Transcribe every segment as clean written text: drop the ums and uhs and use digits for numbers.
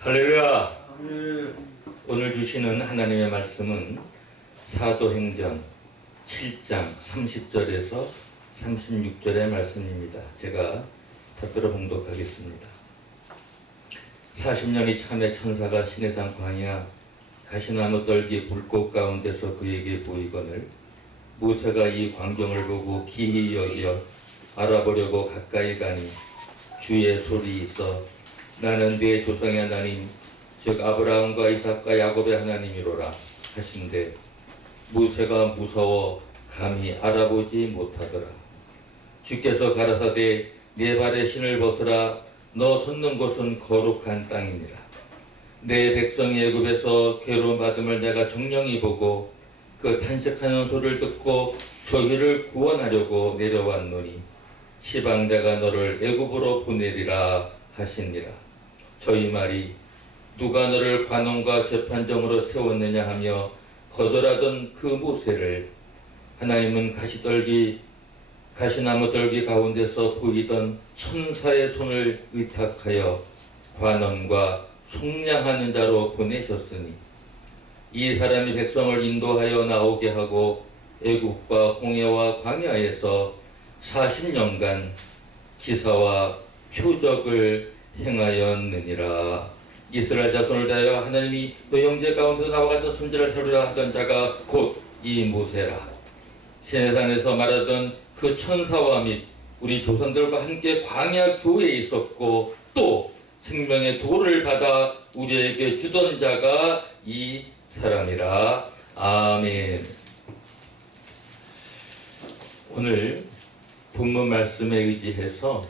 할렐루야! 오늘 주시는 하나님의 말씀은 사도행전 7장 30절에서 36절의 말씀입니다. 제가 받들어 봉독하겠습니다. 40년이 참에 천사가 시내산 광야 가시나무 떨기 불꽃 가운데서 그에게 보이거늘 모세가 이 광경을 보고 기이 여겨 알아보려고 가까이 가니 주의 소리 있어 나는 네 조상의 하나님 즉 아브라함과 이삭과 야곱의 하나님이로라 하신대 모세가 무서워 감히 알아보지 못하더라. 주께서 가라사대 네 발의 신을 벗으라 너 섰는 곳은 거룩한 땅이니라. 내 백성이 애굽에서 괴로움 받음을 내가 정령히 보고 그 탄식하는 소리를 듣고 저희를 구원하려고 내려왔노니 시방 내가 너를 애굽으로 보내리라 하시니라. 저희 말이 누가 너를 관원과 재판정으로 세웠느냐 하며 거절하던 그 모세를 하나님은 가시나무 떨기 가운데서 보이던 천사의 손을 의탁하여 관원과 속량하는 자로 보내셨으니 이 사람이 백성을 인도하여 나오게 하고 애국과 홍해와 광야에서 40년간 기사와 표적을 행하였느니라. 이스라엘 자손을 대하여 하나님이 너 형제 가운데서 나와 같은 손질을 세우라 하던 자가 곧 이 모세라. 시내산에서 말하던 그 천사와 및 우리 조상들과 함께 광야 교회에 있었고 또 생명의 도를 받아 우리에게 주던 자가 이 사람이라. 아멘. 오늘 본문 말씀에 의지해서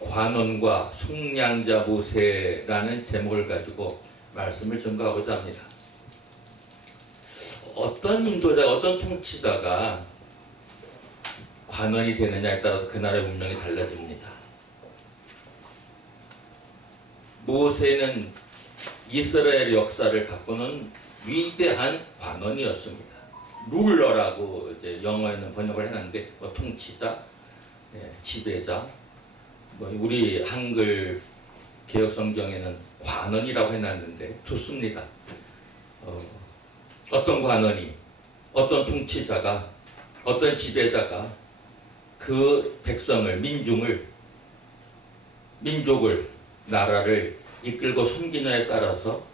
관원과 속량자 모세라는 제목을 가지고 말씀을 전가하고자 합니다. 어떤 인도자, 어떤 통치자가 관원이 되느냐에 따라서 그 나라의 운명이 달라집니다. 모세는 이스라엘 역사를 바꾸는 위대한 관원이었습니다. 룰러라고 이제 영어에는 번역을 해놨는데 통치자, 지배자, 우리 한글 개혁성경에는 관원이라고 해놨는데 좋습니다. 어떤 관원이, 어떤 통치자가, 어떤 지배자가 그 백성을, 민족을, 나라를 이끌고 섬기느냐에 따라서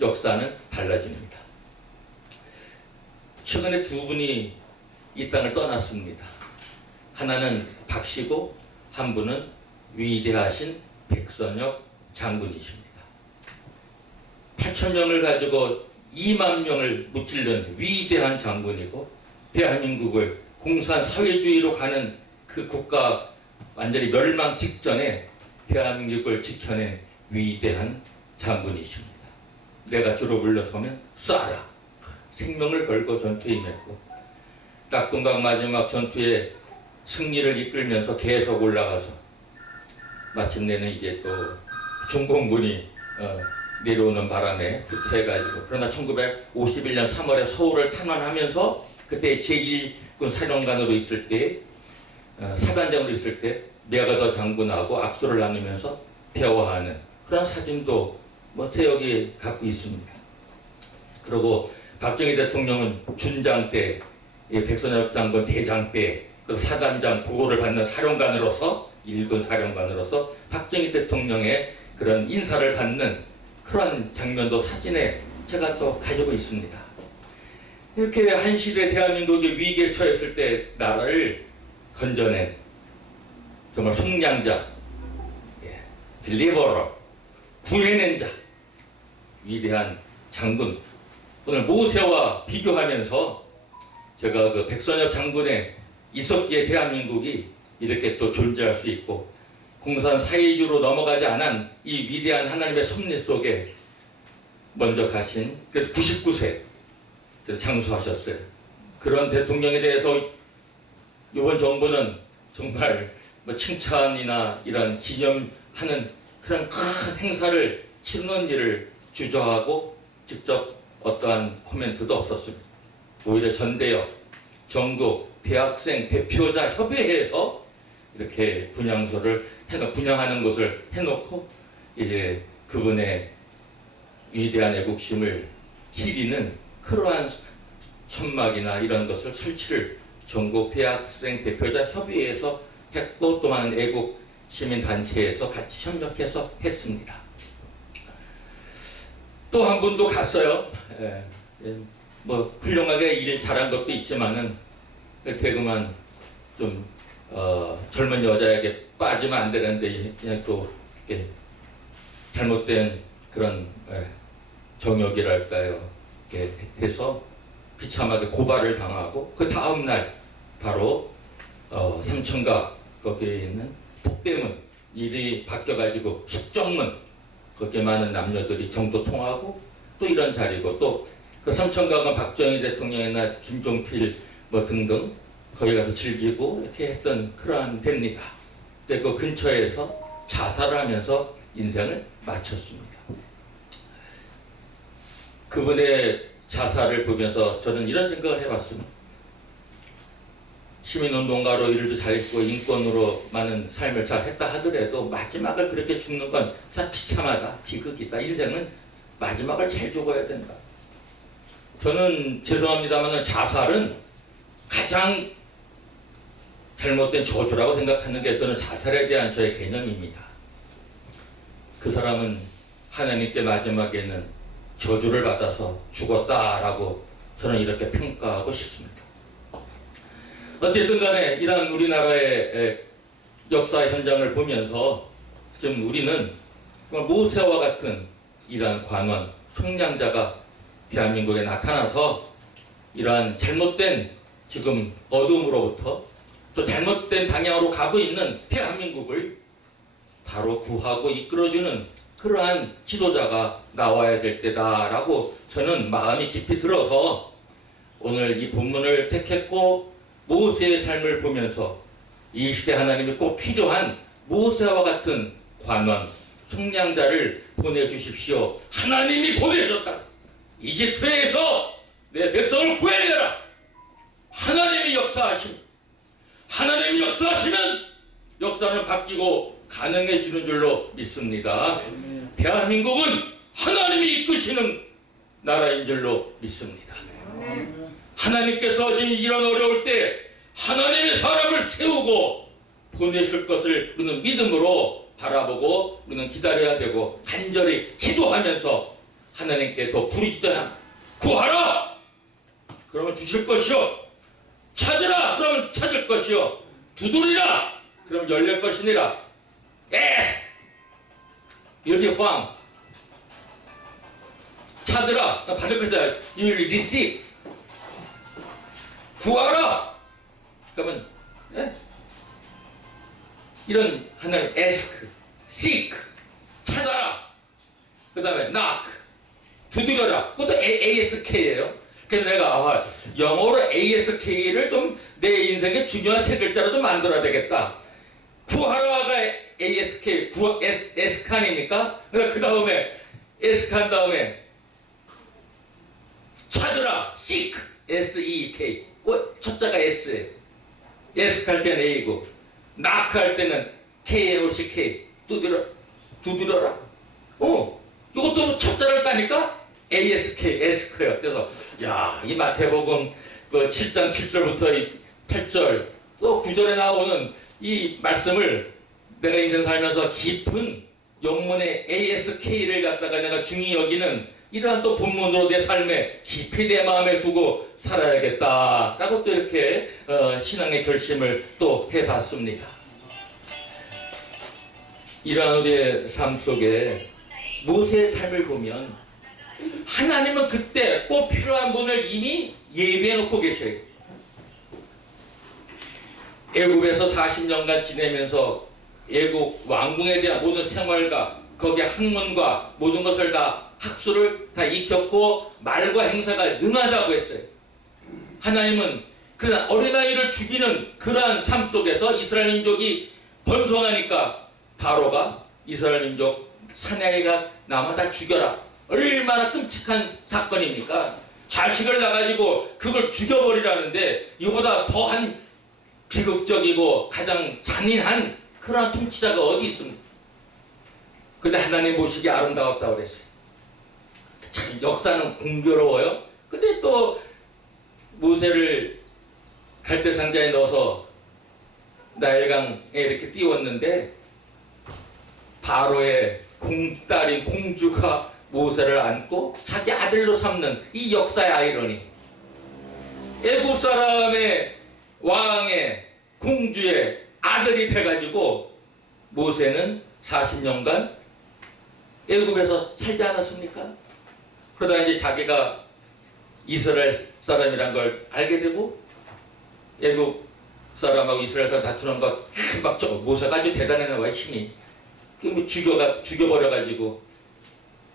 역사는 달라집니다. 최근에 두 분이 이 땅을 떠났습니다. 하나는 박씨고 한 분은 위대하신 백선엽 장군이십니다. 8,000명을 가지고 2만 명을 무찔른 위대한 장군이고 대한민국을 공산 사회주의로 가는 그 국가 완전히 멸망 직전에 대한민국을 지켜낸 위대한 장군이십니다. 내가 주로 물러서면 쏴라. 생명을 걸고 전투에 임했고 낙동강 마지막 전투에 승리를 이끌면서 계속 올라가서 마침내는 이제 또 중공군이 내려오는 바람에 후퇴해가지고 그러나 1951년 3월에 서울을 탄환하면서 그때 제1군 사령관으로 있을 때 사단장으로 있을 때 내가 더 장군하고 악수를 나누면서 대화하는 그런 사진도 제 여기 갖고 있습니다. 그리고 박정희 대통령은 준장 때 백선엽 장군 대장 때 그 사단장 보고를 받는 사령관으로서 1군 사령관으로서 박정희 대통령의 그런 인사를 받는 그런 장면도 사진에 제가 또 가지고 있습니다. 이렇게 한 시대 대한민국이 위기에 처했을 때 나라를 건져낸 정말 속량자, 딜리버러, 구해낸 자, 위대한 장군. 오늘 모세와 비교하면서 제가 그 백선엽 장군의 있었기에 대한민국이 이렇게 또 존재할 수 있고 공산 사회주의로 넘어가지 않은 이 위대한 하나님의 섭리 속에 먼저 가신 그래서 99세 장수하셨어요. 그런 대통령에 대해서 이번 정부는 정말 칭찬이나 이런 기념하는 그런 큰 행사를 치르는 일을 주저하고 직접 어떠한 코멘트도 없었습니다. 오히려 전대협, 전국 대학생 대표자 협의회에서 이렇게 분향소를 분양하는 것을 해놓고 이제 그분의 위대한 애국심을 기리는 그러한 천막이나 이런 것을 설치를 전국 대학생 대표자 협의회에서 했고 또 많은 애국 시민단체에서 같이 협력해서 했습니다. 또 한 분도 갔어요. 뭐 훌륭하게 일 잘한 것도 있지만은 개그만 좀 젊은 여자에게 빠지면 안 되는데 그냥 또 이렇게 잘못된 그런 정욕이랄까요. 이렇게 해서 비참하게 고발을 당하고 그 다음 날 바로 삼천각 거기에 있는 북대문 일이 바뀌어가지고 숙정문 거기에 많은 남녀들이 정도 통하고 또 이런 자리고 또 그 삼천각은 박정희 대통령이나 김종필 뭐 등등 거기 가서 즐기고 이렇게 했던 그러한 데입니다. 근데 그 근처에서 자살을 하면서 인생을 마쳤습니다. 그분의 자살을 보면서 저는 이런 생각을 해봤습니다. 시민운동가로 일도 잘했고 인권으로 많은 삶을 잘 했다 하더라도 마지막을 그렇게 죽는 건 참 비참하다, 비극이다. 인생은 마지막을 잘 죽어야 된다. 저는 죄송합니다만 자살은 가장 잘못된 저주라고 생각하는 게 저는 자살에 대한 저의 개념입니다. 그 사람은 하나님께 마지막에는 저주를 받아서 죽었다라고 저는 이렇게 평가하고 싶습니다. 어쨌든 간에 이러한 우리나라의 역사 현장을 보면서 지금 우리는 정말 모세와 같은 이러한 관원, 속량자가 대한민국에 나타나서 이러한 잘못된 지금 어둠으로부터 또 잘못된 방향으로 가고 있는 대한민국을 바로 구하고 이끌어주는 그러한 지도자가 나와야 될 때다라고 저는 마음이 깊이 들어서 오늘 이 본문을 택했고 모세의 삶을 보면서 이 시대 하나님이 꼭 필요한 모세와 같은 관원, 속량자를 보내주십시오. 하나님이 보내줬다. 이집트에서 내 백성을 구해내라. 하나님이 역사하심. 하나님이 역사하시면 역사는 바뀌고 가능해지는 줄로 믿습니다. 대한민국은 하나님이 이끄시는 나라인 줄로 믿습니다. 하나님께서 지금 이런 어려울 때 하나님의 사람을 세우고 보내실 것을 우리는 믿음으로 바라보고 우리는 기다려야 되고 간절히 기도하면서 하나님께 더 부르짖어야 구하라! 그러면 주실 것이요. 찾으라! 그러면 찾을 것이요. 두드리라! 그러면 열릴 것이니라. Ask! You'll be found. 찾으라! 받을 것이다. You'll receive. 구하라! 그러면 이런 하나님 ask, seek, 찾아라. 그 다음에 knock, 두드려라. 그것도 ASK예요. 그래서 내가 영어로 ASK를 좀 내 인생의 중요한 세 글자로 좀 만들어야 되겠다. 구하라가 ASK, 에스칸이니까 그 다음에 에스칸 다음에 찾으라, seek, SEK. 첫 자가 S에 에스크할 때는 A고 나크 할 때는 KNOCK 두드려라. 이것도 첫 자를 따니까 ASK, 에스크예요. 그래서 이 마태복음 그 7장 7절부터 8절 또 9절에 나오는 이 말씀을 내가 인생 살면서 깊은 영문의 ASK를 갖다가 내가 중히 여기는 이러한 또 본문으로 내 삶에 깊이 내 마음에 두고 살아야겠다라고 또 이렇게 신앙의 결심을 또 해봤습니다. 이러한 우리의 삶 속에 모세의 삶을 보면 하나님은 그때 꼭 필요한 분을 이미 예비해 놓고 계셔요. 애굽에서 40년간 지내면서 애굽 왕궁에 대한 모든 생활과 거기에 학문과 모든 것을 다 학술을 다 익혔고 말과 행사가 능하다고 했어요. 하나님은 그러나 어린아이를 죽이는 그러한 삶 속에서 이스라엘 민족이 번성하니까 바로가 이스라엘 민족 사냥해가 남아 다 죽여라. 얼마나 끔찍한 사건입니까? 자식을 낳아가지고 그걸 죽여버리라는데 이보다 더한 비극적이고 가장 잔인한 그러한 통치자가 어디 있습니까? 근데 하나님 보시기에 아름다웠다고 그랬어요. 참 역사는 공교로워요. 근데 또 모세를 갈대상자에 넣어서 나일강에 이렇게 띄웠는데 바로의 딸인 공주가 모세를 안고 자기 아들로 삼는 이 역사의 아이러니. 애굽 사람의 왕의 공주의 아들이 돼가지고 모세는 40년간 애굽에서 살지 않았습니까? 그러다가 이제 자기가 이스라엘 사람이란 걸 알게 되고 애굽 사람하고 이스라엘 사람 다투는 거 막 모세가 아주 대단했나 봐요, 힘이. 그 죽여버려가지고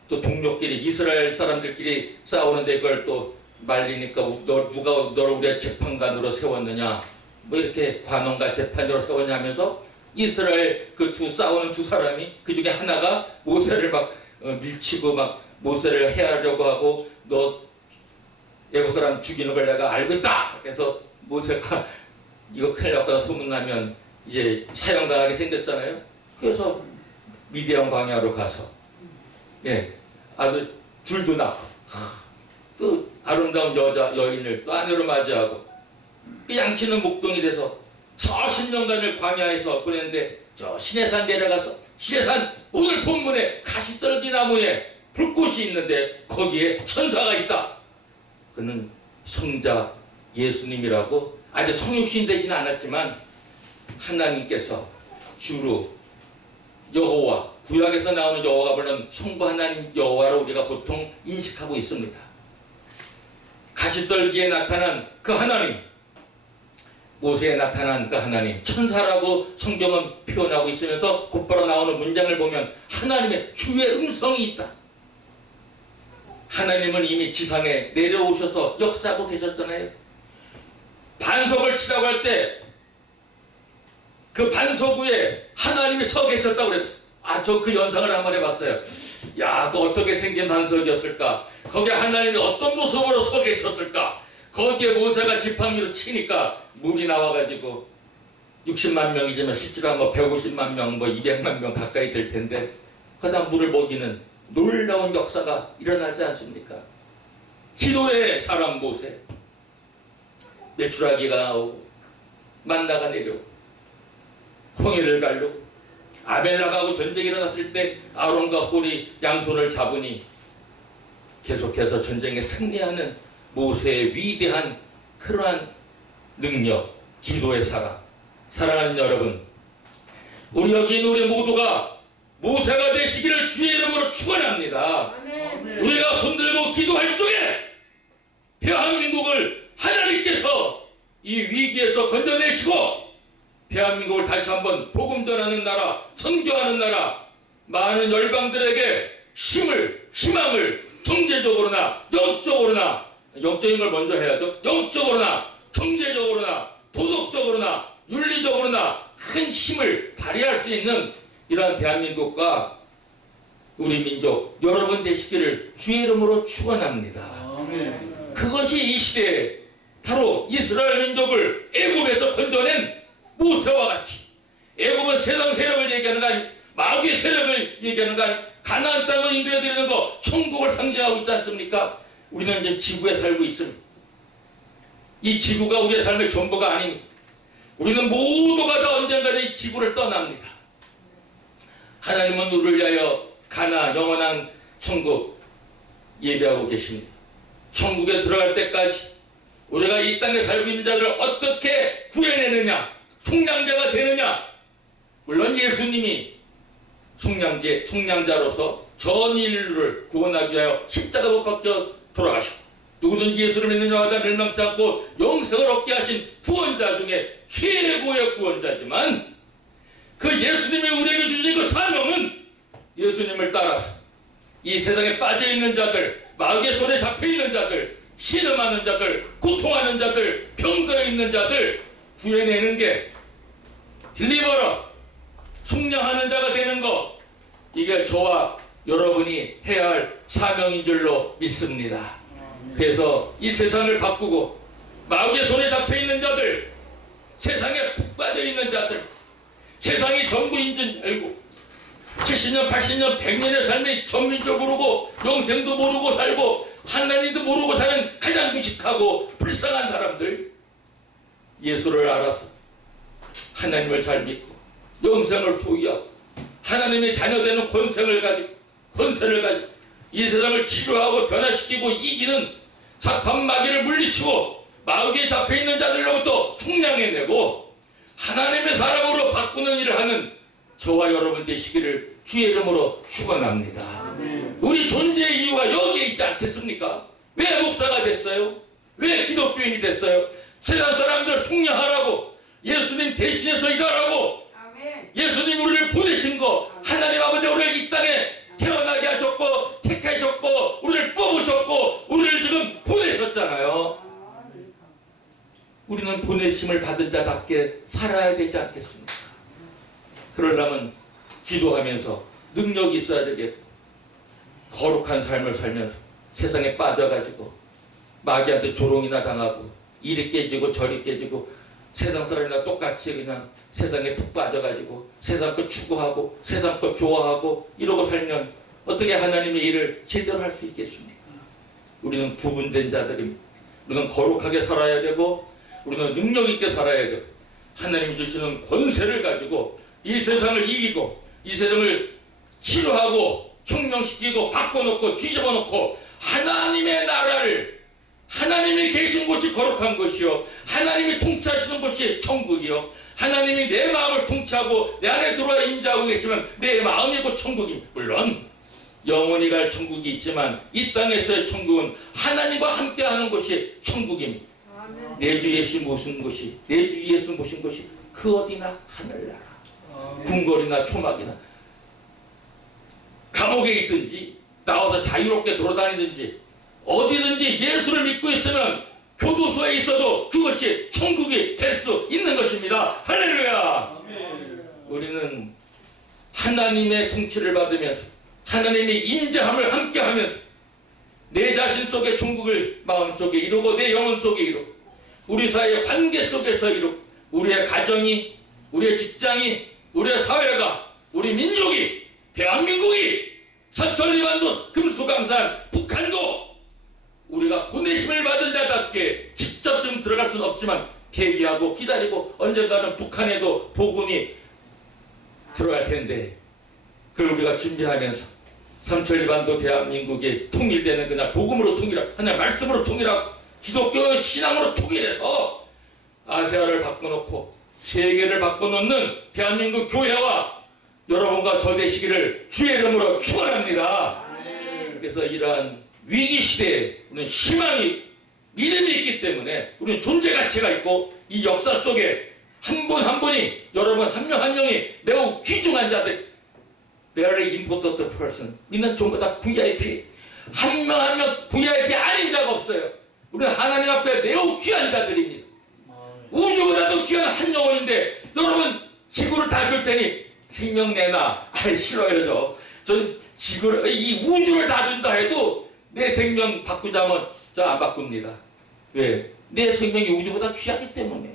또 동료끼리 이스라엘 사람들끼리 싸우는데 그걸 또 말리니까 누가 너를 우리의 재판관으로 세웠느냐, 뭐 이렇게 관원과 재판으로 세웠냐 하면서 이스라엘 그 싸우는 두 사람이 그 중에 하나가 모세를 막 밀치고 막 모세를 해하려고 하고 너 애국 사람 죽이는 걸 내가 알고 있다. 그래서 모세가 이거 큰일 났다가 소문나면 이제 사형당하게 생겼잖아요. 그래서 미디안 광야로 가서 아주 둘도 낳고 또 아름다운 여인을 또 아내로 맞이하고 그 양치는 목동이 돼서 40년간을 광야에서 보냈는데 저 시내산 내려가서 시내산 오늘 본문에 가시떨기 나무에 불꽃이 있는데 거기에 천사가 있다. 그는 성자 예수님이라고 아직 성육신 되지는 않았지만 하나님께서 주로 여호와, 구약에서 나오는 여호와가 물론 성부 하나님 여호와로 우리가 보통 인식하고 있습니다. 가시떨기에 나타난 그 하나님, 모세에 나타난 그 하나님, 천사라고 성경은 표현하고 있으면서 곧바로 나오는 문장을 보면 하나님의 주의 음성이 있다. 하나님은 이미 지상에 내려오셔서 역사하고 계셨잖아요. 반석을 치라고 할 때 그 반석 위에 하나님이 서 계셨다고 그랬어요. 저 그 연상을 한번 해봤어요. 야, 그 어떻게 생긴 반석이었을까? 거기에 하나님이 어떤 모습으로 서 계셨을까? 거기에 모세가 지팡이로 치니까 물이 나와가지고 60만 명이지만 실제로 뭐 150만 명, 뭐 200만 명 가까이 될 텐데 거기다 물을 먹이는 놀라운 역사가 일어나지 않습니까? 기도의 사람 모세, 메추라기가 나오고 만나가 내려오고 홍해를 가르고 아벨락하고 전쟁이 일어났을 때 아론과 홀이 양손을 잡으니 계속해서 전쟁에 승리하는 모세의 위대한 그러한 능력, 기도의 사람. 사랑하는 여러분, 우리 여기 있는 우리 모두가 모세가 되시기를 주의 이름으로 축원합니다. 우리가 손들고 기도할 적에 대한민국을 하나님께서 이 위기에서 건져내시고 대한민국을 다시 한번 복음 전하는 나라, 선교하는 나라, 많은 열방들에게 힘을, 희망을 경제적으로나 영적으로나, 영적인 걸 먼저 해야죠. 영적으로나 경제적으로나 도덕적으로나 윤리적으로나 큰 힘을 발휘할 수 있는 이러한 대한민국과 우리 민족 여러분 되시기를 주의 이름으로 축원합니다. 그것이 이 시대에 바로 이스라엘 민족을 애굽에서 건져낸 모세와 같이, 애굽은 세상 세력을 얘기하는 거 아니, 마귀의 세력을 얘기하는 거 아니, 가나안 땅을 인도해 드리는 거 천국을 상징하고 있지 않습니까? 우리는 이제 지구에 살고 있습니다. 이 지구가 우리의 삶의 전부가 아닙니다. 우리는 모두가 다 언젠가 이 지구를 떠납니다. 하나님은 우리를 위하여 가나 영원한 천국 예배하고 계십니다. 천국에 들어갈 때까지 우리가 이 땅에 살고 있는 자들을 어떻게 구해내느냐, 속량자가 되느냐. 물론 예수님이 속량자로서 전 인류를 구원하기 위하여 십자가 못 박혀 돌아가셨고, 누구든지 예수를 믿는 자마다 멸망치 않고 영생을 얻게 하신 구원자 중에 최고의 구원자지만, 그 예수님이 우리에게 주신 그 사명은 예수님을 따라서 이 세상에 빠져있는 자들, 마귀의 손에 잡혀있는 자들, 신음하는 자들, 고통하는 자들, 병들어 있는 자들 구해내는 게 딜리버러, 속량하는 자가 되는 것, 이게 저와 여러분이 해야 할 사명인 줄로 믿습니다. 그래서 이 세상을 바꾸고 마귀의 손에 잡혀있는 자들, 세상에 푹 빠져있는 자들, 세상이 전부인 줄 알고 70년, 80년, 100년의 삶이 전민족 모르고 영생도 모르고 살고 하나님도 모르고 사는 가장 무식하고 불쌍한 사람들, 예수를 알아서 하나님을 잘 믿고 영생을 소유하고 하나님의 자녀되는 권세를 가지고 이 세상을 치료하고 변화시키고 이기는 사탄 마귀를 물리치고 마귀에 잡혀있는 자들로부터 속량해내고 하나님의 사람으로 바꾸는 일을 하는 저와 여러분 되시기를 주의 이름으로 축원합니다. 우리 존재의 이유가 여기에 있지 않겠습니까? 왜 목사가 됐어요? 왜 기독교인이 됐어요? 세상 사람들 속량하라고, 예수님 대신해서 일하라고, 예수님 우리를 보내신 거, 하나님 아버지 우리를 이 땅에 태어나게 하셨고 택하셨고 우리를 뽑으셨고 우리를 지금 보내셨잖아요. 우리는 보내심을 받은 자답게 살아야 되지 않겠습니까? 그러려면 기도하면서 능력이 있어야 되겠고, 거룩한 삶을 살면서 세상에 빠져가지고 마귀한테 조롱이나 당하고 이리 깨지고 저리 깨지고 세상 사람이나 똑같이 그냥 세상에 푹 빠져가지고 세상 것 추구하고 세상 것 좋아하고 이러고 살면 어떻게 하나님의 일을 제대로 할 수 있겠습니까? 우리는 구분된 자들입니다. 우리는 거룩하게 살아야 되고 우리는 능력 있게 살아야 되고 하나님 주시는 권세를 가지고 이 세상을 이기고 이 세상을 치료하고 혁명시키고 바꿔놓고 뒤집어놓고 하나님의 나라를, 하나님이 계신 곳이 거룩한 곳이요 하나님이 통치하시는 곳이 천국이요 하나님이 내 마음을 통치하고 내 안에 들어와 임재하고 계시면 내 마음이고 천국입니다. 물론 영원히 갈 천국이 있지만 이 땅에서의 천국은 하나님과 함께하는 곳이 천국입니다. 내 주 예수 모신 곳이, 내 주 예수 모신 곳이 그 어디나 하늘나라, 궁궐이나 초막이나 감옥에 있든지 나와서 자유롭게 돌아다니든지 어디든지 예수를 믿고 있으면 교도소에 있어도 그것이 천국이 될 수 있는 것입니다. 할렐루야. 우리는 하나님의 통치를 받으면서 하나님의 임재함을 함께하면서 내 자신 속에 천국을 마음속에 이루고 내 영혼 속에 이루고 우리 사이의 관계 속에서 이루고 우리의 가정이, 우리의 직장이, 우리의 사회가, 우리 민족이, 대한민국이, 삼천리반도, 금수강산, 북한도 우리가 보내심을 받은 자답게 직접 좀 들어갈 수는 없지만 대기하고 기다리고 언젠가는 북한에도 복음이 들어갈 텐데 그걸 우리가 준비하면서 삼천리반도 대한민국이 통일되는 그날 복음으로 통일하고 하나님 말씀으로 통일하고 기독교 신앙으로 통일해서 아시아를 바꿔놓고 세계를 바꿔놓는 대한민국 교회와 여러분과 저 되시기를 주의 이름으로 축원합니다. 그래서 이러한 위기 시대에 우리는 희망이, 믿음이 있기 때문에 우리는 존재 가치가 있고 이 역사 속에 한 분 한 분이, 여러분 한 명 한 명이 매우 귀중한 자들, very important person. 우리는 전부 다 VIP. 한 명 한 명 VIP 아닌 자가 없어요. 우리는 하나님 앞에 매우 귀한 자들입니다. 우주보다도 귀한 한 영혼인데 여러분 지구를 다 줄 테니 생명 내놔. 아이 싫어요. 전 지구를, 이 우주를 다 준다 해도 내 생명 바꾸자면 저 안 바꿉니다. 왜? 내 생명이 우주보다 귀하기 때문에.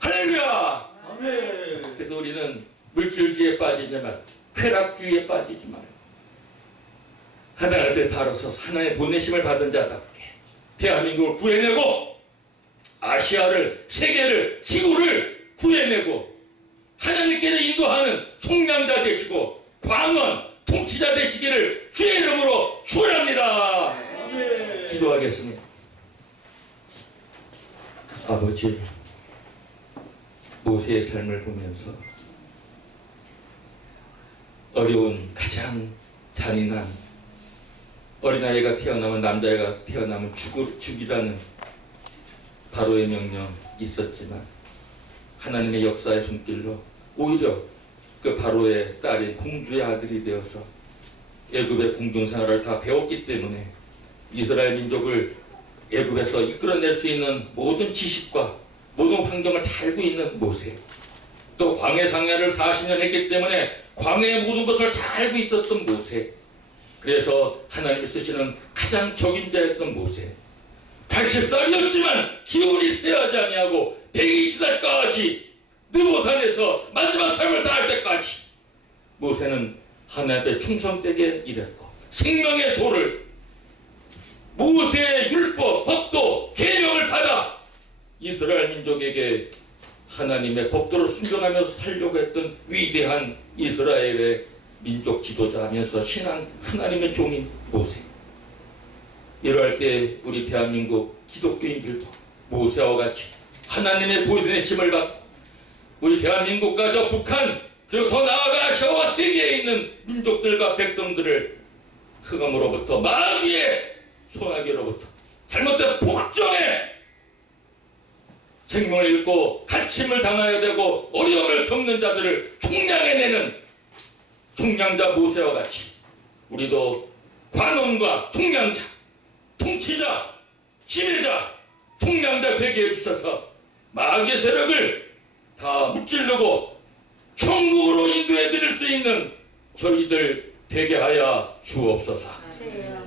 할렐루야. 아멘. 그래서 우리는 물질주의에 빠지지 말고 쾌락주의에 빠지지 말고 하나님 앞에 바로 서서 하나님의 보내심을 받은 자답게 대한민국을 구해내고 아시아를, 세계를, 지구를 구해내고 하나님께서 인도하는 속량자 되시고 광원 통치자 되시기를 주의 이름으로 축원합니다. 아멘. 기도하겠습니다. 아버지, 모세의 삶을 보면서 어려운 가장 잔인한 어린아이가 태어나면 남자애가 태어나면 죽이라는 바로의 명령 있었지만 하나님의 역사의 손길로 오히려 그 바로의 딸이 공주의 아들이 되어서 애굽의 궁중생활을 다 배웠기 때문에 이스라엘 민족을 애굽에서 이끌어낼 수 있는 모든 지식과 모든 환경을 다 알고 있는 모세, 또 광해상해를 40년 했기 때문에 광해의 모든 것을 다 알고 있었던 모세, 그래서 하나님이 쓰시는 가장 적임자였던 모세, 80살이었지만 기운이 쇠하지 아니하고 120살까지 느보산에서 마지막 삶을 다할 때까지 모세는 하나님께 충성되게 일했고 생명의 도를 모세의 율법, 법도, 계명을 받아 이스라엘 민족에게 하나님의 법도를 순종하면서 살려고 했던 위대한 이스라엘의 민족 지도자하면서 신앙 하나님의 종인 모세. 이럴 때 우리 대한민국 기독교인들도 모세와 같이 하나님의 보내심을 받고 우리 대한민국과 저 북한 그리고 더 나아가 아시아와 세계에 있는 민족들과 백성들을 흑암으로부터 마귀의 소나기로부터 잘못된 복종에 생명을 잃고 갇힘을 당하여야 되고 어려움을 겪는 자들을 총량해내는 총량자 모세와 같이 우리도 관원과 총량자, 통치자, 지배자, 총량자 되게 해주셔서 마귀의 세력을 다 무찌르고 천국으로 인도해 드릴 수 있는 저희들 되게 하여 주옵소서.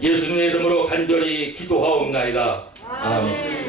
예수님의 이름으로 간절히 기도하옵나이다. 아멘.